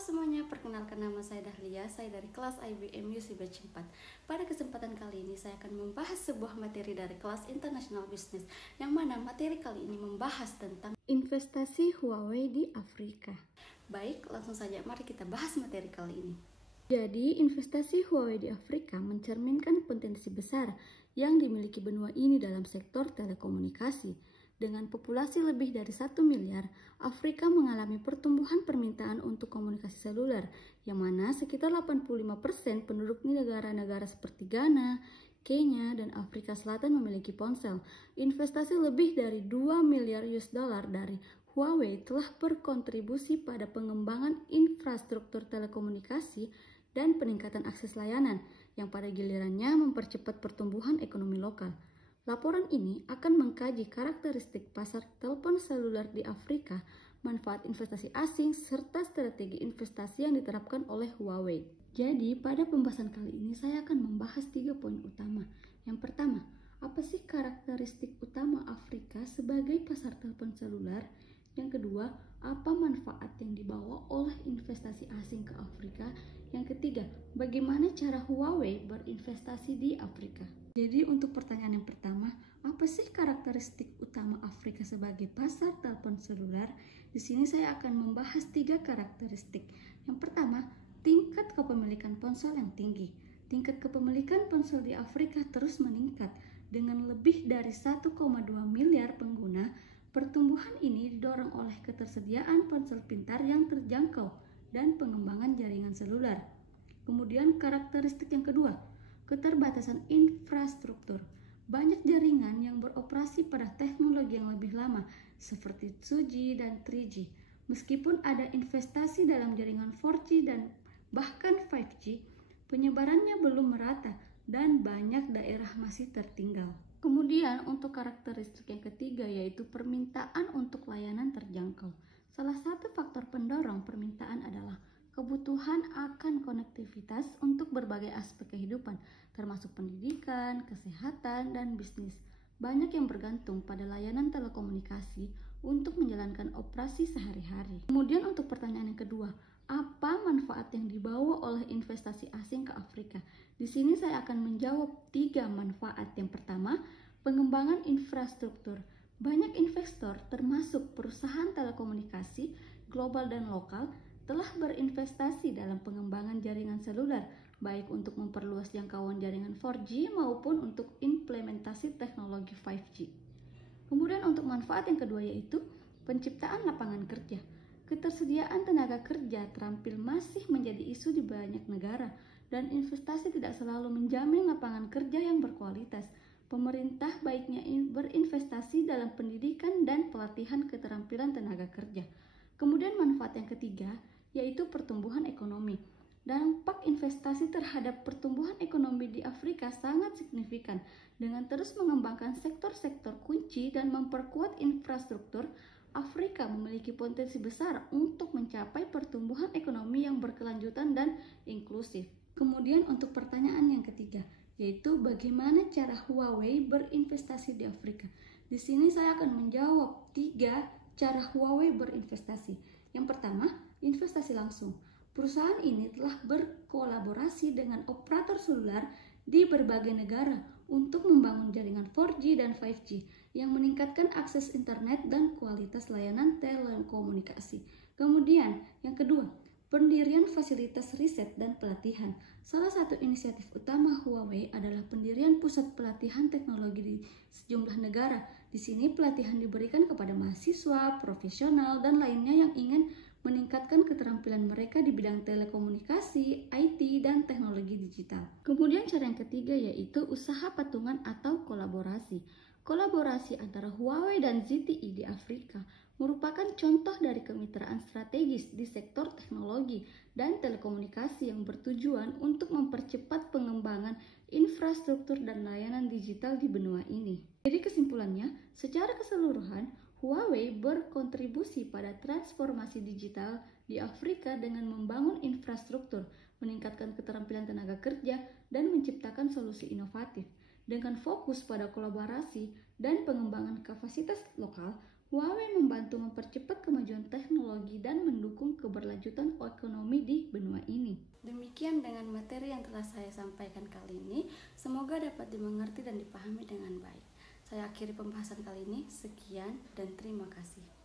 semuanya, perkenalkan nama saya Dahlia, saya dari kelas IBM UC Batch 4. Pada kesempatan kali ini saya akan membahas sebuah materi dari kelas International Business, yang mana materi kali ini membahas tentang investasi Huawei di Afrika. Baik, langsung saja mari kita bahas materi kali ini. Jadi, investasi Huawei di Afrika mencerminkan potensi besar yang dimiliki benua ini dalam sektor telekomunikasi. Dengan populasi lebih dari 1 miliar, Afrika mengalami pertumbuhan permintaan untuk komunikasi seluler, yang mana sekitar 85% penduduk di negara-negara seperti Ghana, Kenya, dan Afrika Selatan memiliki ponsel. Investasi lebih dari 2 miliar US dollar dari Huawei telah berkontribusi pada pengembangan infrastruktur telekomunikasi dan peningkatan akses layanan, yang pada gilirannya mempercepat pertumbuhan ekonomi lokal. Laporan ini akan mengkaji karakteristik pasar telepon seluler di Afrika, manfaat investasi asing, serta strategi investasi yang diterapkan oleh Huawei. Jadi, pada pembahasan kali ini saya akan membahas 3 poin utama. Yang pertama, apa sih karakteristik utama Afrika sebagai pasar telepon seluler? Yang kedua, apa manfaat yang dibawa oleh investasi asing ke Afrika? Yang ketiga, bagaimana cara Huawei berinvestasi di Afrika? Jadi untuk pertanyaan yang pertama, apa sih karakteristik utama Afrika sebagai pasar telepon seluler? Di sini saya akan membahas 3 karakteristik. Yang pertama, tingkat kepemilikan ponsel yang tinggi. Tingkat kepemilikan ponsel di Afrika terus meningkat dengan lebih dari 1,2 miliar pengguna. Pertumbuhan ini didorong oleh ketersediaan ponsel pintar yang terjangkau dan pengembangan jaringan seluler. Kemudian karakteristik yang kedua, keterbatasan infrastruktur. Banyak jaringan yang beroperasi pada teknologi yang lebih lama seperti 2G dan 3G. Meskipun ada investasi dalam jaringan 4G dan bahkan 5G, penyebarannya belum merata dan banyak daerah masih tertinggal. Kemudian untuk karakteristik yang ketiga yaitu permintaan untuk layanan terjangkau. Salah satu faktor pendorong permintaan adalah kebutuhan akan konektivitas untuk berbagai aspek kehidupan, termasuk pendidikan, kesehatan, dan bisnis. Banyak yang bergantung pada layanan telekomunikasi untuk menjalankan operasi sehari-hari. Kemudian untuk pertanyaan yang kedua, apa manfaat yang dibawa oleh investasi asing ke Afrika? Di sini saya akan menjawab 3 manfaat. Yang pertama, pengembangan infrastruktur. Banyak investor termasuk perusahaan telekomunikasi global dan lokal telah berinvestasi dalam pengembangan jaringan seluler, baik untuk memperluas jangkauan jaringan 4G maupun untuk implementasi teknologi 5G. Kemudian untuk manfaat yang kedua yaitu penciptaan lapangan kerja. Ketersediaan tenaga kerja terampil masih menjadi isu di banyak negara, dan investasi tidak selalu menjamin lapangan kerja yang berkualitas. Pemerintah baiknya berinvestasi dalam pendidikan dan pelatihan keterampilan tenaga kerja. Kemudian manfaat yang ketiga yaitu pertumbuhan ekonomi. Dampak investasi terhadap pertumbuhan ekonomi di Afrika sangat signifikan. Dengan terus mengembangkan sektor-sektor kunci dan memperkuat infrastruktur, Afrika memiliki potensi besar untuk mencapai pertumbuhan ekonomi yang berkelanjutan dan inklusif. Kemudian untuk pertanyaan yang ketiga, yaitu bagaimana cara Huawei berinvestasi di Afrika. Di sini saya akan menjawab 3 cara Huawei berinvestasi. Yang pertama, investasi langsung. Perusahaan ini telah berkolaborasi dengan operator seluler di berbagai negara untuk membangun jaringan 4G dan 5G yang meningkatkan akses internet dan kualitas layanan telekomunikasi. Kemudian, yang kedua, pendirian fasilitas riset dan pelatihan. Salah satu inisiatif utama Huawei adalah pendirian pusat pelatihan teknologi di sejumlah negara. Di sini pelatihan diberikan kepada mahasiswa, profesional, dan lainnya yang ingin meningkatkan keterampilan mereka di bidang telekomunikasi, IT, dan teknologi digital. Kemudian cara yang ketiga yaitu usaha patungan atau kolaborasi. Kolaborasi antara Huawei dan ZTE di Afrika merupakan contoh dari kemitraan strategis di sektor teknologi dan telekomunikasi yang bertujuan untuk mempercepat pengembangan infrastruktur dan layanan digital di benua ini. Jadi kesimpulannya, secara keseluruhan, Huawei berkontribusi pada transformasi digital di Afrika dengan membangun infrastruktur, meningkatkan keterampilan tenaga kerja, dan menciptakan solusi inovatif. Dengan fokus pada kolaborasi dan pengembangan kapasitas lokal, Huawei membantu mempercepat kemajuan teknologi dan mendukung keberlanjutan ekonomi di benua ini. Demikian dengan materi yang telah saya sampaikan kali ini, semoga dapat dimengerti dan dipahami dengan baik. Saya akhiri pembahasan kali ini, sekian dan terima kasih.